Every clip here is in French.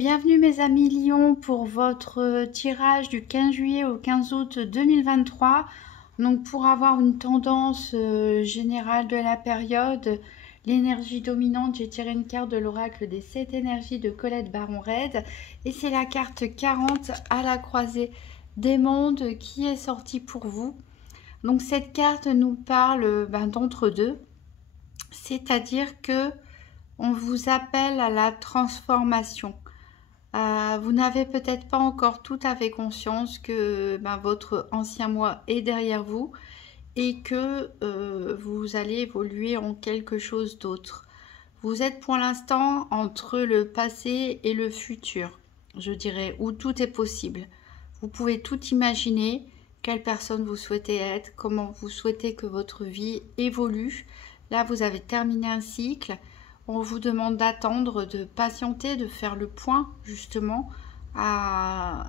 bienvenue mes amis Lion pour votre tirage du 15 juillet au 15 août 2023. Donc pour avoir une tendance générale de la période, l'énergie dominante, j'ai tiré une carte de l'oracle des 7 énergies de Colette Baron-Red. Et c'est la carte 40 à la croisée des mondes qui est sortie pour vous. Donc cette carte nous parle d'entre-deux, c'est-à-dire que on vous appelle à la transformation. Vous n'avez peut-être pas encore tout à fait conscience que votre ancien moi est derrière vous et que vous allez évoluer en quelque chose d'autre. Vous êtes pour l'instant entre le passé et le futur, je dirais, où tout est possible. Vous pouvez tout imaginer, quelle personne vous souhaitez être, comment vous souhaitez que votre vie évolue. Là, vous avez terminé un cycle. On vous demande d'attendre, de patienter, de faire le point justement à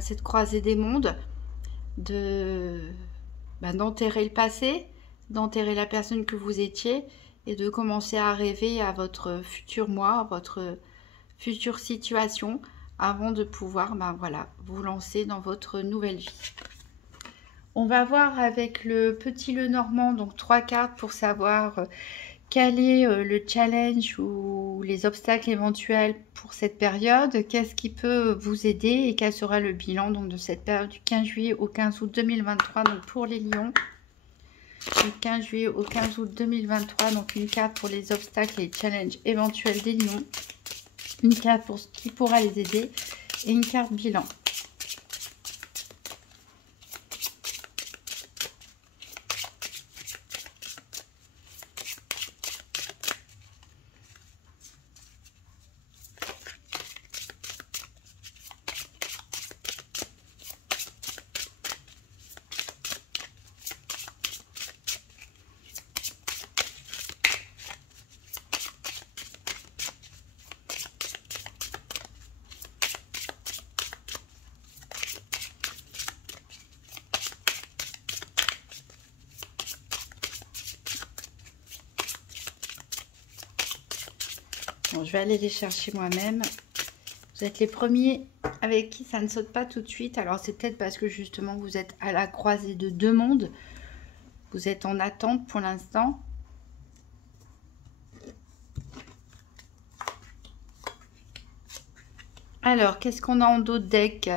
cette croisée des mondes, d'enterrer le passé, d'enterrer la personne que vous étiez et de commencer à rêver à votre futur moi, à votre future situation avant de pouvoir vous lancer dans votre nouvelle vie. On va voir avec le petit Lenormand, donc 3 cartes pour savoir quel est le challenge ou les obstacles éventuels pour cette période, qu'est-ce qui peut vous aider et quel sera le bilan donc, de cette période du 15 juillet au 15 août 2023 donc pour les lions. Du 15 juillet au 15 août 2023, donc une carte pour les obstacles et les challenges éventuels des lions, une carte pour ce qui pourra les aider et une carte bilan. Bon, je vais aller les chercher moi-même. Vous êtes les premiers avec qui ça ne saute pas tout de suite. Alors c'est peut-être parce que justement vous êtes à la croisée de deux mondes. Vous êtes en attente pour l'instant. Alors, qu'est-ce qu'on a en d'autres decks?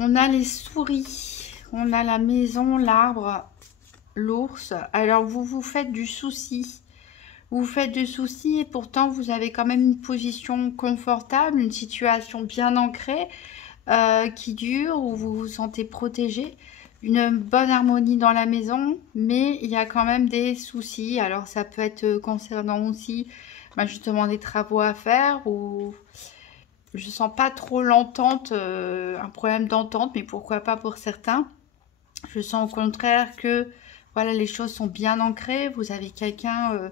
On a les souris, on a la maison, l'arbre, l'ours. Alors vous vous faites du souci. Vous vous faites du souci et pourtant vous avez quand même une position confortable, une situation bien ancrée qui dure, où vous vous sentez protégé, une bonne harmonie dans la maison, mais il y a quand même des soucis. Alors ça peut être concernant aussi justement des travaux à faire ou je sens pas trop l'entente, un problème d'entente, mais pourquoi pas pour certains. Je sens au contraire que voilà, les choses sont bien ancrées, vous avez quelqu'un...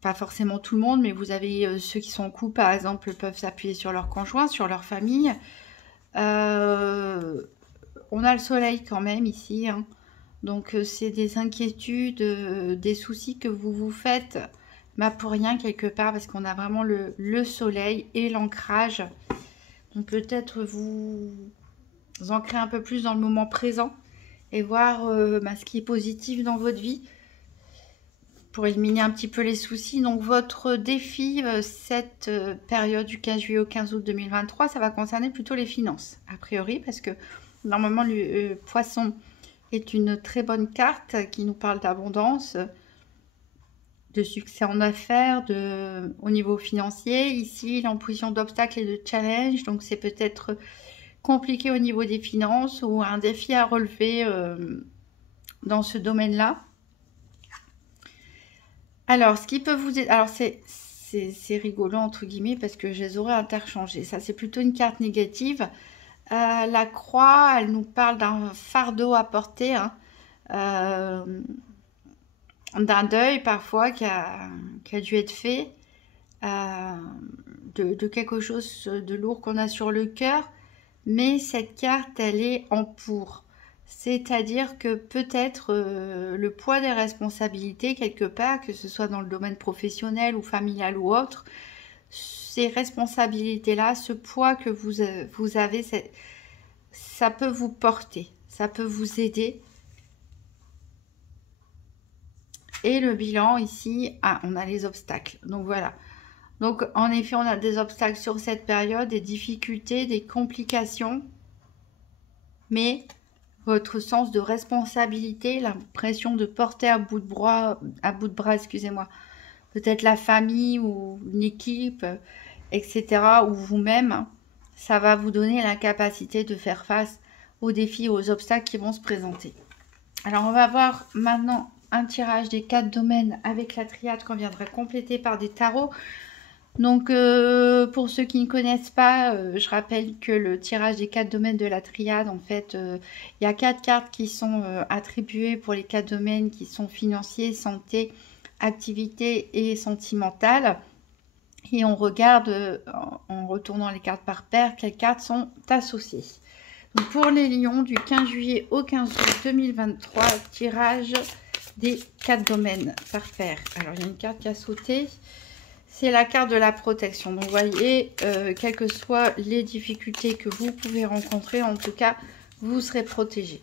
pas forcément tout le monde, mais vous avez ceux qui sont en couple, par exemple, peuvent s'appuyer sur leur conjoint, sur leur famille. On a le soleil quand même ici. Hein. Donc, c'est des inquiétudes, des soucis que vous vous faites pour rien quelque part, parce qu'on a vraiment le soleil et l'ancrage. Donc, peut-être vous ancrer un peu plus dans le moment présent et voir ce qui est positif dans votre vie, pour éliminer un petit peu les soucis. Donc votre défi, cette période du 15 juillet au 15 août 2023, ça va concerner plutôt les finances, a priori, parce que normalement le poisson est une très bonne carte qui nous parle d'abondance, de succès en affaires, au niveau financier. Ici, il est en position d'obstacle et de challenge, donc c'est peut-être compliqué au niveau des finances ou un défi à relever dans ce domaine-là. Alors, ce qui peut vous aider... Alors, c'est rigolo, entre guillemets, parce que je les aurais interchangés. Ça, c'est plutôt une carte négative. La croix, elle nous parle d'un fardeau à porter, hein, d'un deuil, parfois, qui a dû être fait, de quelque chose de lourd qu'on a sur le cœur. Mais cette carte, elle est en pour. C'est-à-dire que peut-être le poids des responsabilités quelque part, que ce soit dans le domaine professionnel ou familial ou autre, ces responsabilités-là, ce poids que vous avez, ça peut vous porter, ça peut vous aider. Et le bilan ici, on a les obstacles. Donc voilà. Donc en effet, on a des obstacles sur cette période, des difficultés, des complications. Mais votre sens de responsabilité, l'impression de porter à bout de bras, excusez-moi, peut-être la famille ou une équipe, etc. ou vous-même, ça va vous donner la capacité de faire face aux défis, aux obstacles qui vont se présenter. Alors, on va voir maintenant un tirage des 4 domaines avec la triade qu'on viendra compléter par des tarots. Donc, pour ceux qui ne connaissent pas, je rappelle que le tirage des 4 domaines de la triade, en fait, il y a 4 cartes qui sont attribuées pour les 4 domaines qui sont financiers, santé, activité et sentimentale. Et on regarde, en retournant les cartes par paire, quelles cartes sont associées. Donc, pour les lions, du 15 juillet au 15 août 2023, tirage des 4 domaines par paire. Alors, il y a une carte qui a sauté. C'est la carte de la protection. Donc, vous voyez, quelles que soient les difficultés que vous pouvez rencontrer, en tout cas, vous serez protégé.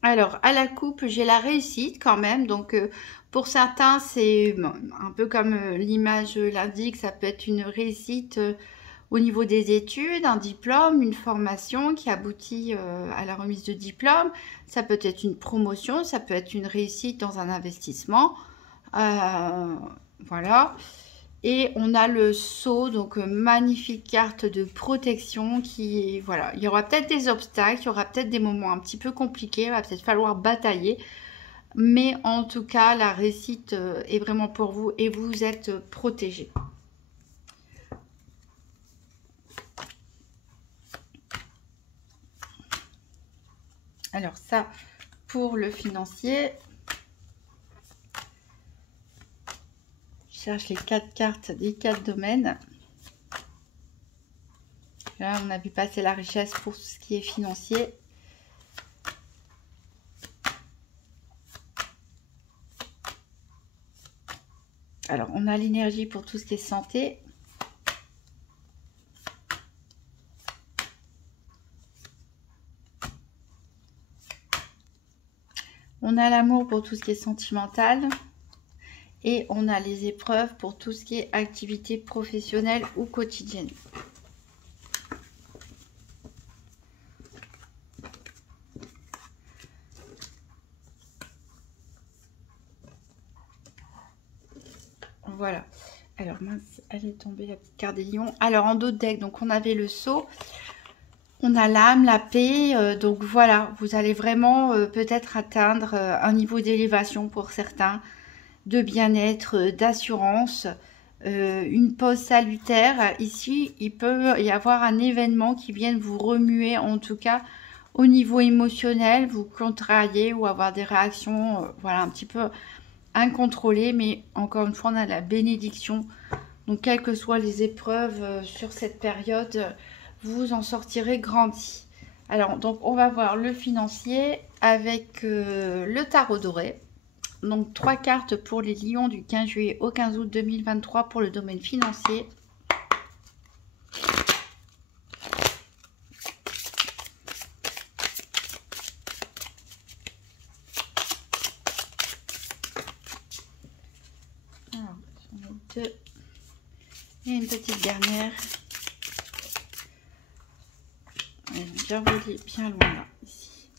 Alors, à la coupe, j'ai la réussite quand même. Donc, pour certains, c'est un peu comme l'image l'indique, ça peut être une réussite au niveau des études, un diplôme, une formation qui aboutit à la remise de diplôme. Ça peut être une promotion, ça peut être une réussite dans un investissement. Voilà. Et on a le sceau, donc magnifique carte de protection qui, voilà, il y aura peut-être des obstacles, il y aura peut-être des moments un petit peu compliqués, il va peut-être falloir batailler. Mais en tout cas, la réussite est vraiment pour vous et vous êtes protégé. Alors ça, pour le financier. Cherche les 4 cartes des 4 domaines. Là, on a vu passer la richesse pour tout ce qui est financier. Alors, on a l'énergie pour tout ce qui est santé. On a l'amour pour tout ce qui est sentimental. Et on a les épreuves pour tout ce qui est activité professionnelle ou quotidienne. Voilà. Alors mince, elle est tombée la petite carte des lions. Alors en d'autres decks, donc on avait le sceau. On a l'âme, la paix. Donc voilà, vous allez vraiment peut-être atteindre un niveau d'élévation pour certains. De bien-être, d'assurance, une pause salutaire. Ici, il peut y avoir un événement qui vienne vous remuer, en tout cas au niveau émotionnel, vous contrarier ou avoir des réactions, voilà, un petit peu incontrôlées. Mais encore une fois, on a la bénédiction. Donc, quelles que soient les épreuves sur cette période, vous en sortirez grandi. Alors, donc, on va voir le financier avec le tarot doré. Donc, 3 cartes pour les lions du 15 juillet au 15 août 2023 pour le domaine financier. Alors, j'en ai 2. Et une petite dernière. Bien volé, bien loin là. Ici.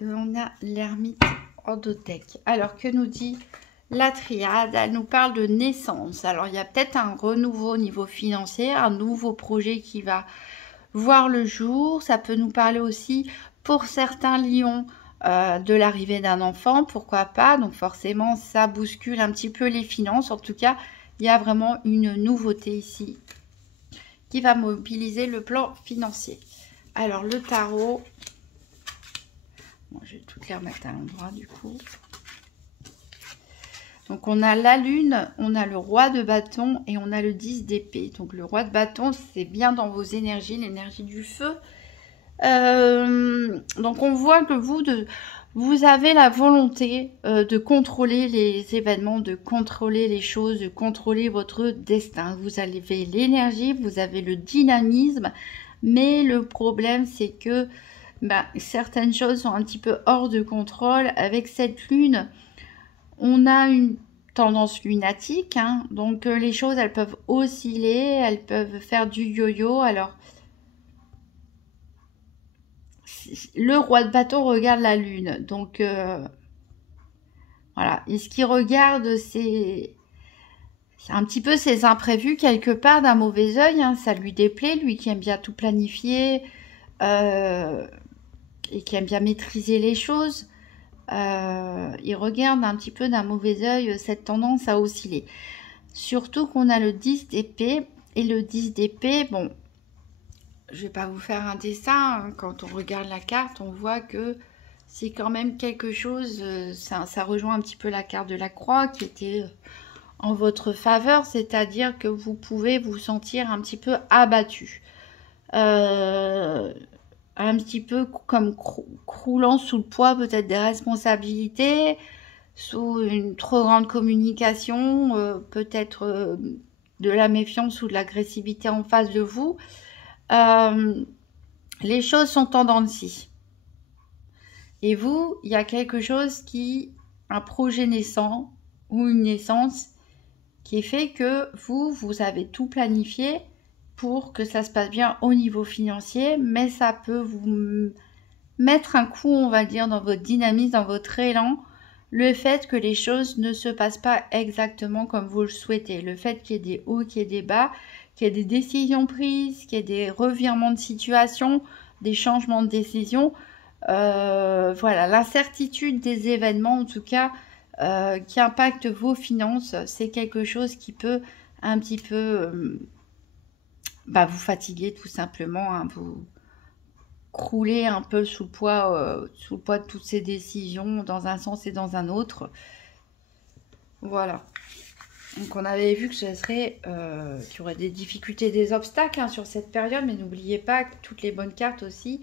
On a l'ermite en deck. Alors, que nous dit la triade? Elle nous parle de naissance. Alors, il y a peut-être un renouveau au niveau financier, un nouveau projet qui va voir le jour. Ça peut nous parler aussi, pour certains lions, de l'arrivée d'un enfant, pourquoi pas. Donc, forcément, ça bouscule un petit peu les finances. En tout cas, il y a vraiment une nouveauté ici qui va mobiliser le plan financier. Alors, le tarot, bon, je vais toutes les remettre à l'endroit du coup. Donc, on a la lune, on a le roi de bâton et on a le 10 d'épée. Donc, le roi de bâton, c'est bien dans vos énergies, l'énergie du feu. Donc, on voit que vous avez la volonté de contrôler les événements, de contrôler les choses, de contrôler votre destin. Vous avez l'énergie, vous avez le dynamisme, mais le problème, c'est que certaines choses sont un petit peu hors de contrôle. Avec cette lune, on a une tendance lunatique, hein, donc les choses, elles peuvent osciller, elles peuvent faire du yo-yo. Alors, le roi de bâton regarde la lune, donc voilà. Et ce qu'il regarde, c'est un petit peu ces imprévus quelque part d'un mauvais œil, hein. Ça lui déplaît, lui qui aime bien tout planifier et qui aime bien maîtriser les choses. Il regarde un petit peu d'un mauvais œil cette tendance à osciller. Surtout qu'on a le 10 d'épée. Et le 10 d'épée, bon, je vais pas vous faire un dessin. Hein. Quand on regarde la carte, on voit que c'est quand même quelque chose. Ça rejoint un petit peu la carte de la croix qui était en votre faveur. C'est-à-dire que vous pouvez vous sentir un petit peu abattu. Un petit peu comme croulant sous le poids peut-être des responsabilités, sous une trop grande communication, peut-être de la méfiance ou de l'agressivité en face de vous. Les choses sont en dents de scie. Et vous, il y a quelque chose un projet naissant ou une naissance qui fait que vous avez tout planifié pour que ça se passe bien au niveau financier, mais ça peut vous mettre un coup, on va dire, dans votre dynamisme, dans votre élan, le fait que les choses ne se passent pas exactement comme vous le souhaitez, le fait qu'il y ait des hauts, qu'il y ait des bas, qu'il y ait des décisions prises, qu'il y ait des revirements de situation, des changements de décision, voilà, l'incertitude des événements, en tout cas, qui impactent vos finances, c'est quelque chose qui peut un petit peu... vous fatiguer tout simplement, hein, vous crouler un peu sous le poids de toutes ces décisions dans un sens et dans un autre. Voilà. Donc on avait vu que ce serait qu'il y aurait des difficultés, des obstacles hein, sur cette période, mais n'oubliez pas que toutes les bonnes cartes aussi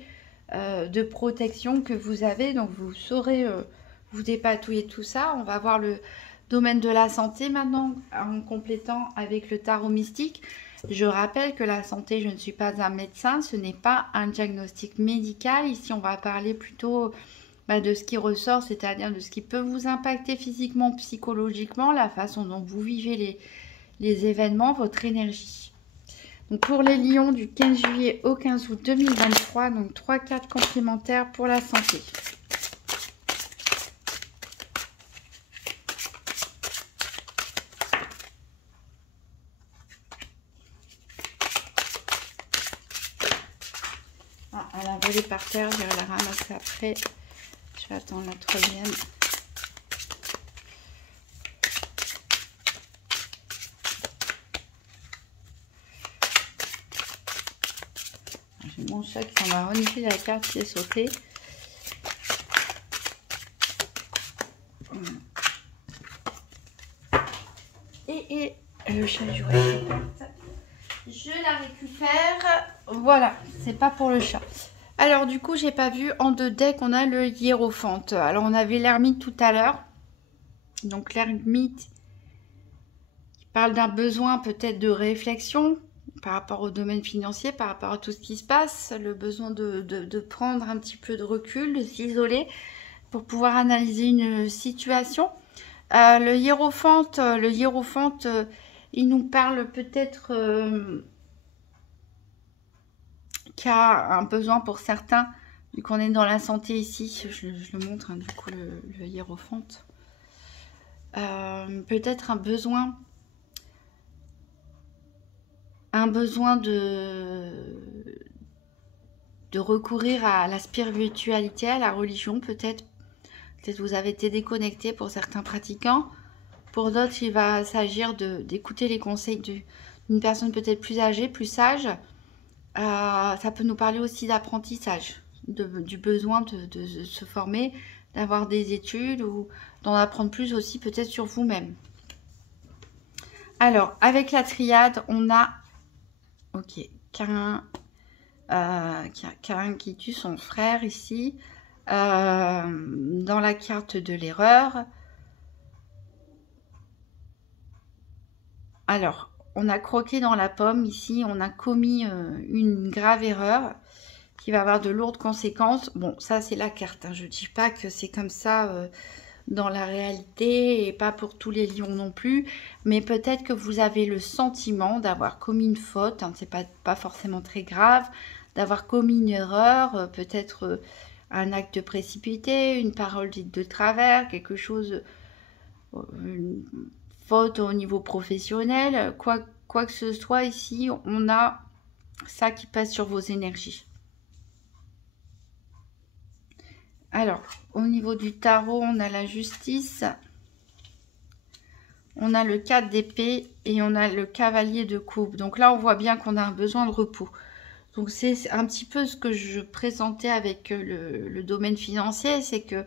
de protection que vous avez, donc vous saurez vous dépatouiller tout ça. On va voir le domaine de la santé maintenant en complétant avec le tarot mystique. Je rappelle que la santé, je ne suis pas un médecin, ce n'est pas un diagnostic médical. Ici, on va parler plutôt de ce qui ressort, c'est-à-dire de ce qui peut vous impacter physiquement, psychologiquement, la façon dont vous vivez les événements, votre énergie. Donc pour les lions du 15 juillet au 15 août 2023, donc 3 cartes complémentaires pour la santé. Elle a volé par terre, je vais la ramasser après. Je vais attendre la troisième. J'ai mon chat qui s'en va renifler la carte qui est sautée. Et le chat joue avec cette carte. Je la récupère. Voilà, c'est pas pour le chat. Alors du coup, j'ai pas vu en 2 decks, on a le hiérophante. Alors on avait l'ermite tout à l'heure. Donc l'ermite qui parle d'un besoin peut-être de réflexion par rapport au domaine financier, par rapport à tout ce qui se passe, le besoin de prendre un petit peu de recul, de s'isoler pour pouvoir analyser une situation. Le hiérophante, il nous parle peut-être qu'il y a un besoin pour certains, vu qu'on est dans la santé ici, je le montre, hein, du coup, le hiérophante. Peut-être un besoin de recourir à la spiritualité, à la religion, peut-être. Peut-être vous avez été déconnecté pour certains pratiquants. Pour d'autres, il va s'agir d'écouter les conseils une personne peut-être plus âgée, plus sage. Ça peut nous parler aussi d'apprentissage, du besoin de se former, d'avoir des études ou d'en apprendre plus aussi peut-être sur vous-même. Alors, avec la triade, on a, ok, Cain qui tue son frère ici, dans la carte de l'erreur. Alors, on a croqué dans la pomme ici, on a commis une grave erreur qui va avoir de lourdes conséquences. Bon, ça c'est la carte, hein. Je ne dis pas que c'est comme ça dans la réalité et pas pour tous les lions non plus, mais peut-être que vous avez le sentiment d'avoir commis une faute, hein, c'est pas forcément très grave, d'avoir commis une erreur, peut-être un acte précipité, une parole dite de travers, quelque chose, une faute au niveau professionnel, quoi que ce soit ici, on a ça qui passe sur vos énergies. Alors, au niveau du tarot, on a la justice, on a le 4 d'épée et on a le cavalier de coupe. Donc là, on voit bien qu'on a un besoin de repos. Donc c'est un petit peu ce que je présentais avec le domaine financier, c'est que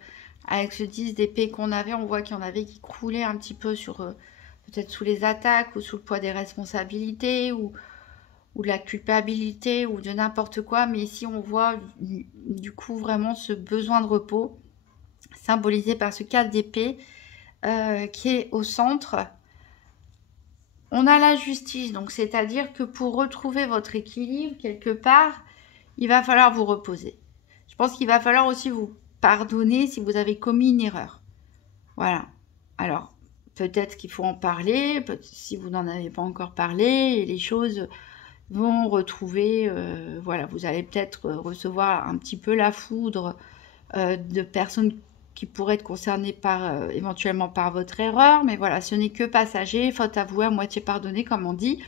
avec ce 10 d'épée qu'on avait, on voit qu'il y en avait qui croulaient un petit peu sur peut-être sous les attaques ou sous le poids des responsabilités ou de la culpabilité ou de n'importe quoi. Mais ici, on voit du coup vraiment ce besoin de repos symbolisé par ce 4 d'épée qui est au centre. On a la justice, donc c'est-à-dire que pour retrouver votre équilibre quelque part, il va falloir vous reposer. Je pense qu'il va falloir aussi vous pardonner si vous avez commis une erreur. Voilà. Alors, peut-être qu'il faut en parler, si vous n'en avez pas encore parlé, et les choses vont retrouver, voilà, vous allez peut-être recevoir un petit peu la foudre de personnes qui pourraient être concernées éventuellement par votre erreur, mais voilà, ce n'est que passager, faute avouée à moitié pardonnée, comme on dit.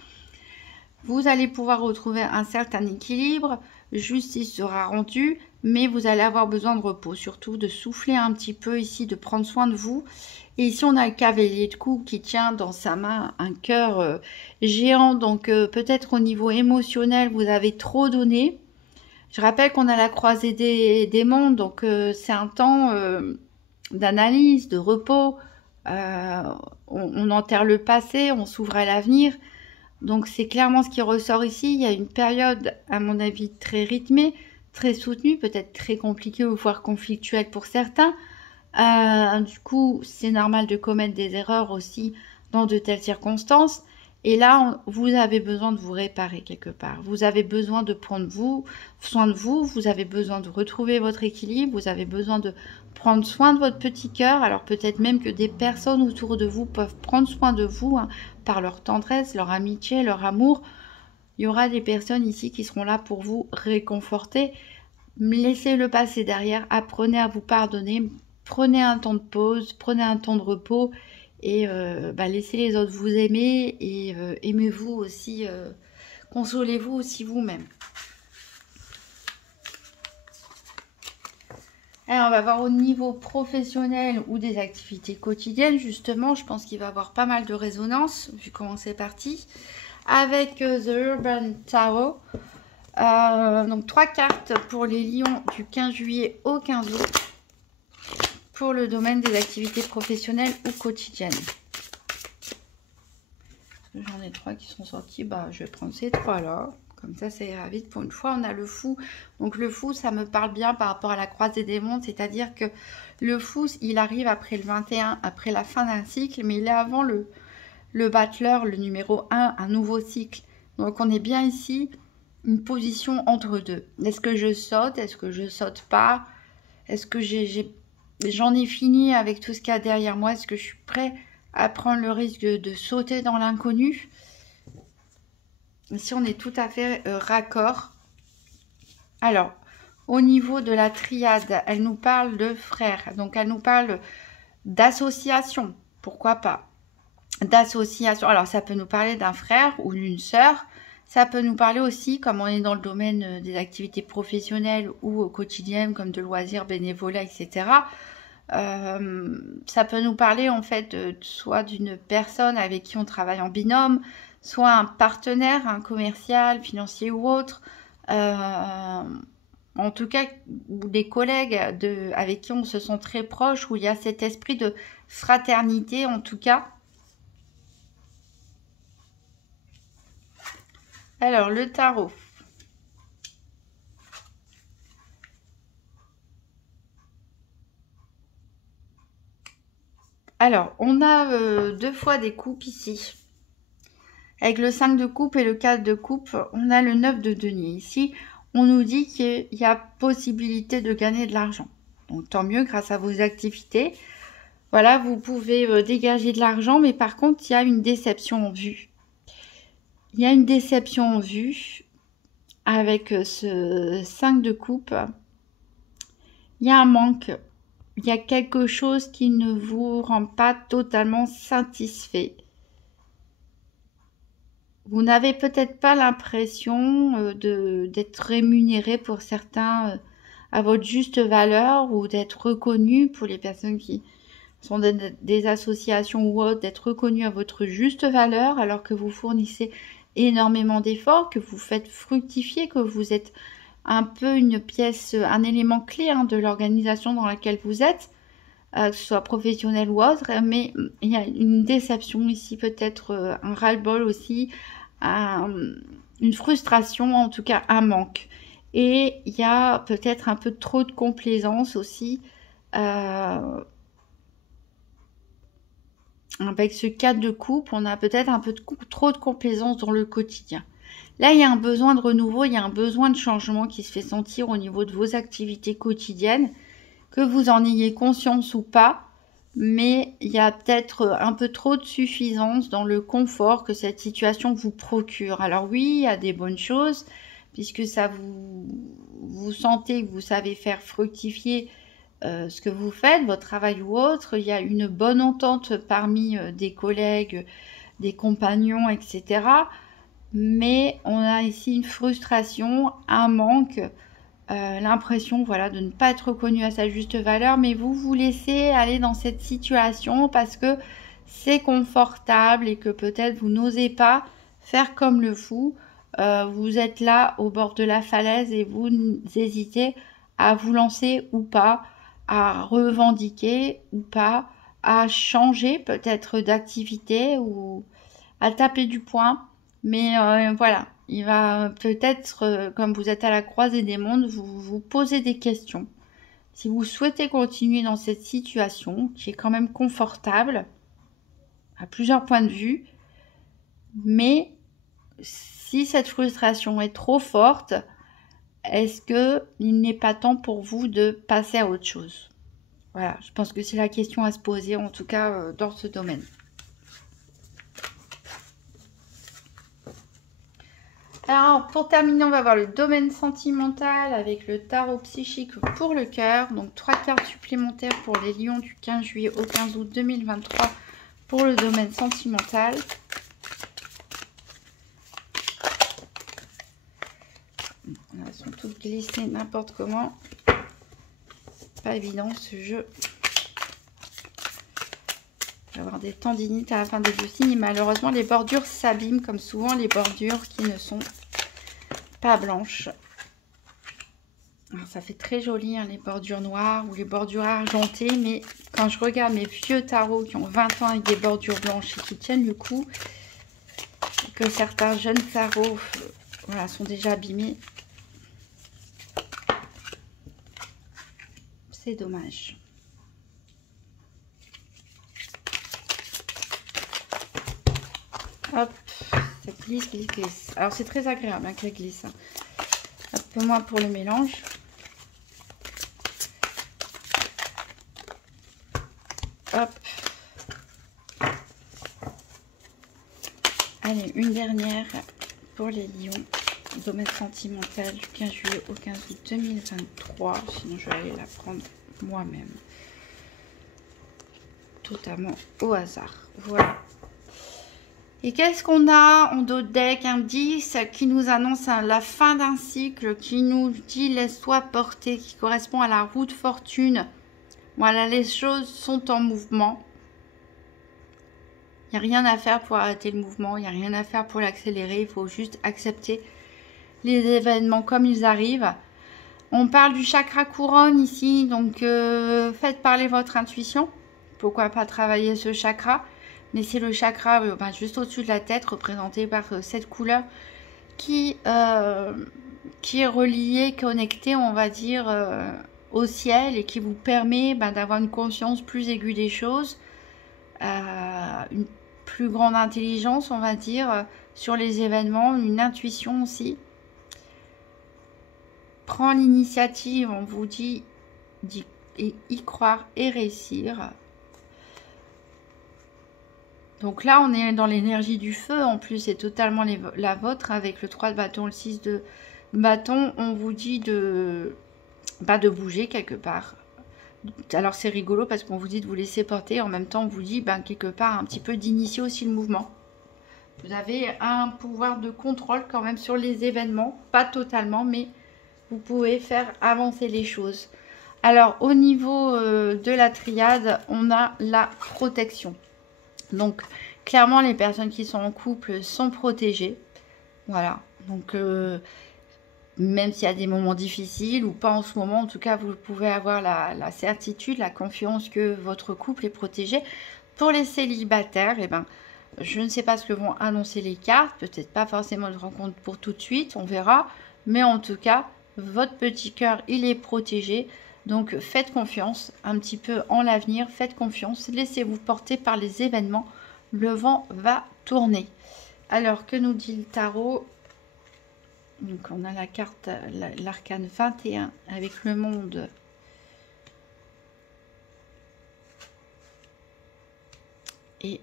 Vous allez pouvoir retrouver un certain équilibre, justice sera rendue, mais vous allez avoir besoin de repos, surtout de souffler un petit peu ici, de prendre soin de vous. Et ici, on a le cavalier de coupe qui tient dans sa main un cœur géant, donc peut-être au niveau émotionnel, vous avez trop donné. Je rappelle qu'on a la croisée des mondes, donc c'est un temps d'analyse, de repos. On enterre le passé, on s'ouvre à l'avenir. Donc c'est clairement ce qui ressort ici. Il y a une période, à mon avis, très rythmée, très soutenue, peut-être très compliquée ou voire conflictuelle pour certains. Du coup, c'est normal de commettre des erreurs aussi dans de telles circonstances. Et là, vous avez besoin de vous réparer quelque part. Vous avez besoin de prendre soin de vous. Vous avez besoin de retrouver votre équilibre. Vous avez besoin de prendre soin de votre petit cœur. Alors peut-être même que des personnes autour de vous peuvent prendre soin de vous hein, par leur tendresse, leur amitié, leur amour. Il y aura des personnes ici qui seront là pour vous réconforter. Laissez le passé derrière. Apprenez à vous pardonner. Prenez un temps de pause. Prenez un temps de repos. Et laissez les autres vous aimer et aimez-vous aussi, consolez-vous aussi vous-même. Alors on va voir au niveau professionnel ou des activités quotidiennes, justement, je pense qu'il va y avoir pas mal de résonance, vu comment c'est parti, avec The Urban Tarot. Donc 3 cartes pour les lions du 15 juillet au 15 août. Pour le domaine des activités professionnelles ou quotidiennes. J'en ai 3 qui sont sortis, je vais prendre ces 3 là, comme ça ira vite. Pour une fois on a le fou, donc le fou ça me parle bien par rapport à la croisée des mondes, c'est-à-dire que le fou il arrive après le 21, après la fin d'un cycle, mais il est avant le battleur, le numéro 1, un nouveau cycle. Donc on est bien ici, une position entre deux. Est-ce que je saute? Est-ce que je saute pas? Est-ce que j'en ai fini avec tout ce qu'il y a derrière moi? Est-ce que je suis prêt à prendre le risque de sauter dans l'inconnu? Ici, on est tout à fait raccord. Alors, au niveau de la triade, elle nous parle de frères. Donc, elle nous parle d'association. Pourquoi pas? D'association. Alors, ça peut nous parler d'un frère ou d'une sœur. Ça peut nous parler aussi, comme on est dans le domaine des activités professionnelles ou quotidiennes, comme de loisirs, bénévolat, etc. Ça peut nous parler en fait soit d'une personne avec qui on travaille en binôme, soit un partenaire, un commercial, financier ou autre, en tout cas des collègues avec qui on se sent très proche, où il y a cet esprit de fraternité en tout cas. Alors, le tarot. Alors, on a 2 fois des coupes ici. Avec le 5 de coupe et le 4 de coupe, on a le 9 de denier. Ici, on nous dit qu'il y a possibilité de gagner de l'argent. Donc, tant mieux, grâce à vos activités. Voilà, vous pouvez dégager de l'argent, mais par contre, il y a une déception en vue. Il y a une déception en vue avec ce 5 de coupe. Il y a un manque. Il y a quelque chose qui ne vous rend pas totalement satisfait. Vous n'avez peut-être pas l'impression d'être rémunéré pour certains à votre juste valeur, ou d'être reconnu pour les personnes qui sont des associations ou autres, d'être reconnu à votre juste valeur, alors que vous fournissez énormément d'efforts, que vous faites fructifier, que vous êtes un peu une pièce, un élément clé de l'organisation dans laquelle vous êtes, que ce soit professionnel ou autre, mais il y a une déception ici, peut-être un ras-le-bol aussi, une frustration, en tout cas un manque. Et il y a peut-être un peu trop de complaisance aussi, avec ce 4 de coupe, on a peut-être un peu trop de complaisance dans le quotidien. Là, il y a un besoin de renouveau, il y a un besoin de changement qui se fait sentir au niveau de vos activités quotidiennes, que vous en ayez conscience ou pas, mais il y a peut-être un peu trop de suffisance dans le confort que cette situation vous procure. Alors oui, il y a des bonnes choses, puisque ça vous sentez que vous savez faire fructifier ce que vous faites, votre travail ou autre. Il y a une bonne entente parmi des collègues, des compagnons, etc. Mais on a ici une frustration, un manque, l'impression, voilà, de ne pas être reconnu à sa juste valeur, mais vous vous laissez aller dans cette situation parce que c'est confortable et que peut-être vous n'osez pas faire comme le fou. Vous êtes là au bord de la falaise et vous hésitez à vous lancer ou pas, à revendiquer ou pas, à changer peut-être d'activité ou à taper du poing. Mais voilà, il va peut-être, comme vous êtes à la croisée des mondes, vous poser des questions. Si vous souhaitez continuer dans cette situation, qui est quand même confortable, à plusieurs points de vue, mais si cette frustration est trop forte, est-ce qu'il n'est pas temps pour vous de passer à autre chose? Voilà, je pense que c'est la question à se poser, en tout cas dans ce domaine. Alors, pour terminer, on va voir le domaine sentimental avec le tarot psychique pour le cœur. Donc, 3 cartes supplémentaires pour les lions du 15 juillet au 15 août 2023 pour le domaine sentimental. Elles sont toutes glissées n'importe comment. Pas évident ce jeu. Je vais avoir des tendinites à la fin des deux signes. Et malheureusement, les bordures s'abîment comme souvent les bordures qui ne sont pas blanches. Alors, ça fait très joli les bordures noires ou les bordures argentées, mais quand je regarde mes vieux tarots qui ont 20 ans avec des bordures blanches et qui tiennent le coup, et que certains jeunes tarots voilà, sont déjà abîmés, c'est dommage. Hop, ça glisse, glisse, glisse. Alors c'est très agréable qu'elle glisse. Un peu moins pour le mélange. Hop. Allez, une dernière pour les lions. Domaine sentimental du 15 juillet au 15 août 2023. Sinon, je vais aller la prendre moi-même. Totalement au hasard. Voilà. Et qu'est-ce qu'on a en dos de deck? Un 10 qui nous annonce la fin d'un cycle, qui nous dit laisse-toi porter, qui correspond à la roue de fortune. Voilà, les choses sont en mouvement. Il n'y a rien à faire pour arrêter le mouvement, il n'y a rien à faire pour l'accélérer, il faut juste accepter les événements comme ils arrivent. On parle du chakra couronne ici, donc faites parler votre intuition. Pourquoi pas travailler ce chakra? Mais c'est le chakra juste au-dessus de la tête, représenté par cette couleur qui est reliée, connectée, on va dire, au ciel et qui vous permet d'avoir une conscience plus aiguë des choses, une plus grande intelligence, on va dire, sur les événements, une intuition aussi. Prends l'initiative, on vous dit y croire et réussir. Donc là, on est dans l'énergie du feu. En plus, c'est totalement la vôtre avec le 3 de bâton, le 6 de bâton. On vous dit de bouger quelque part. Alors, c'est rigolo parce qu'on vous dit de vous laisser porter. En même temps, on vous dit quelque part un petit peu d'initier aussi le mouvement. Vous avez un pouvoir de contrôle quand même sur les événements. Pas totalement, mais vous pouvez faire avancer les choses. Alors, au niveau de la triade, on a la protection. Donc, clairement, les personnes qui sont en couple sont protégées. Voilà. Donc, même s'il y a des moments difficiles ou pas en ce moment, en tout cas, vous pouvez avoir la certitude, la confiance que votre couple est protégé. Pour les célibataires, je ne sais pas ce que vont annoncer les cartes. Peut-être pas forcément de rencontre pour tout de suite, on verra. Mais en tout cas, votre petit cœur, il est protégé. Donc, faites confiance un petit peu en l'avenir. Faites confiance. Laissez-vous porter par les événements. Le vent va tourner. Alors, que nous dit le tarot? Donc, on a la carte, l'arcane 21 avec le monde. Et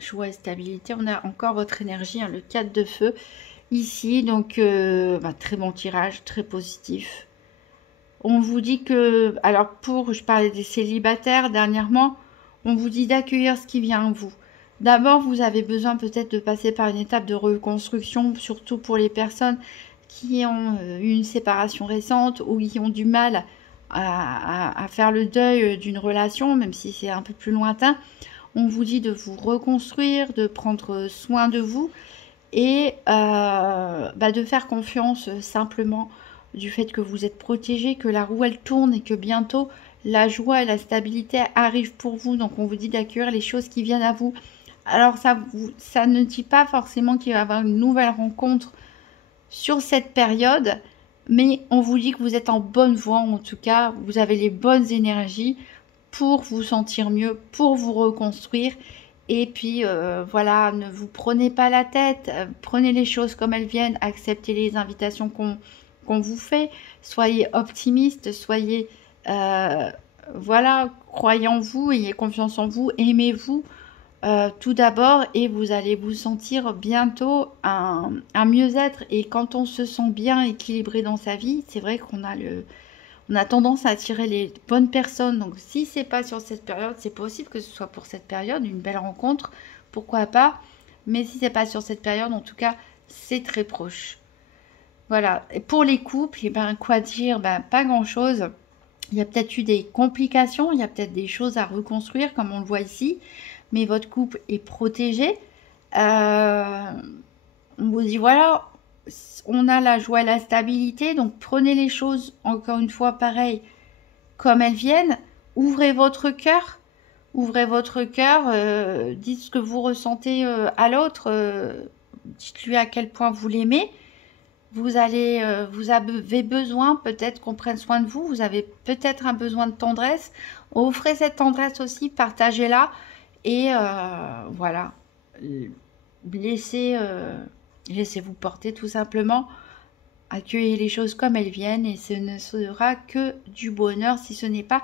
joie et stabilité. On a encore votre énergie, le 4 de feu. Ici, donc, très bon tirage, très positif. On vous dit que, alors je parlais des célibataires dernièrement, on vous dit d'accueillir ce qui vient à vous. D'abord, vous avez besoin peut-être de passer par une étape de reconstruction, surtout pour les personnes qui ont eu une séparation récente ou qui ont du mal à faire le deuil d'une relation, même si c'est un peu plus lointain. On vous dit de vous reconstruire, de prendre soin de vous et de faire confiance simplement du fait que vous êtes protégé, que la roue elle tourne et que bientôt la joie et la stabilité arrivent pour vous. Donc on vous dit d'accueillir les choses qui viennent à vous. Alors ça ne dit pas forcément qu'il va y avoir une nouvelle rencontre sur cette période, mais on vous dit que vous êtes en bonne voie, en tout cas vous avez les bonnes énergies pour vous sentir mieux, pour vous reconstruire. Et puis voilà, ne vous prenez pas la tête, prenez les choses comme elles viennent, acceptez les invitations qu'on vous fait, soyez optimiste, soyez voilà, croyez en vous, ayez confiance en vous, aimez-vous tout d'abord et vous allez vous sentir bientôt un mieux-être. Et quand on se sent bien équilibré dans sa vie, c'est vrai qu'on a tendance à attirer les bonnes personnes. Donc si c'est pas sur cette période, c'est possible que ce soit pour cette période, une belle rencontre, pourquoi pas. Mais si c'est pas sur cette période, en tout cas, c'est très proche. Voilà. Et pour les couples, quoi dire? Pas grand-chose. Il y a peut-être eu des complications, il y a peut-être des choses à reconstruire, comme on le voit ici. Mais votre couple est protégé. On vous dit, voilà, on a la joie et la stabilité. Donc, prenez les choses, encore une fois, pareil, comme elles viennent. Ouvrez votre cœur. Ouvrez votre cœur. Dites ce que vous ressentez à l'autre. Dites-lui à quel point vous l'aimez. Vous avez besoin peut-être qu'on prenne soin de vous. Vous avez peut-être un besoin de tendresse. Offrez cette tendresse aussi, partagez-la. Et voilà, laissez-vous porter tout simplement. Accueillez les choses comme elles viennent et ce ne sera que du bonheur si ce n'est pas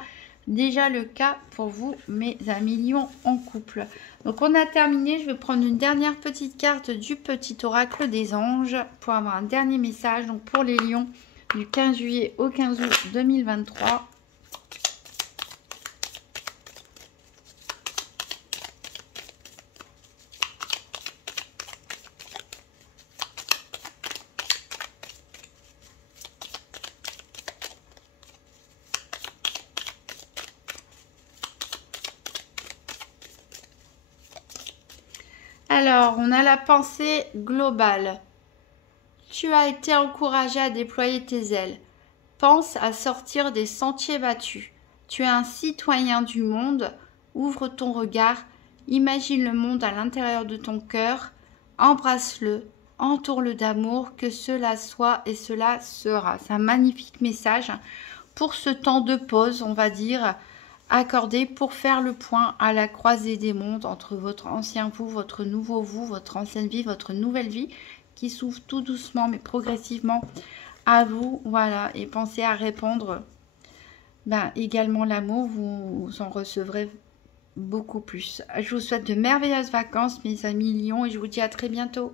déjà le cas pour vous, mes amis lions en couple. Donc on a terminé, je vais prendre une dernière petite carte du petit oracle des anges pour avoir un dernier message. Donc pour les lions du 15 juillet au 15 août 2023. Alors, on a la pensée globale. Tu as été encouragé à déployer tes ailes. Pense à sortir des sentiers battus. Tu es un citoyen du monde. Ouvre ton regard. Imagine le monde à l'intérieur de ton cœur. Embrasse-le. Entoure-le d'amour. Que cela soit et cela sera. C'est un magnifique message pour ce temps de pause, on va dire, accordé pour faire le point à la croisée des mondes entre votre ancien vous, votre nouveau vous, votre ancienne vie, votre nouvelle vie qui s'ouvre tout doucement mais progressivement à vous. Voilà, et pensez à répondre également l'amour, vous en recevrez beaucoup plus. Je vous souhaite de merveilleuses vacances, mes amis Lions, et je vous dis à très bientôt.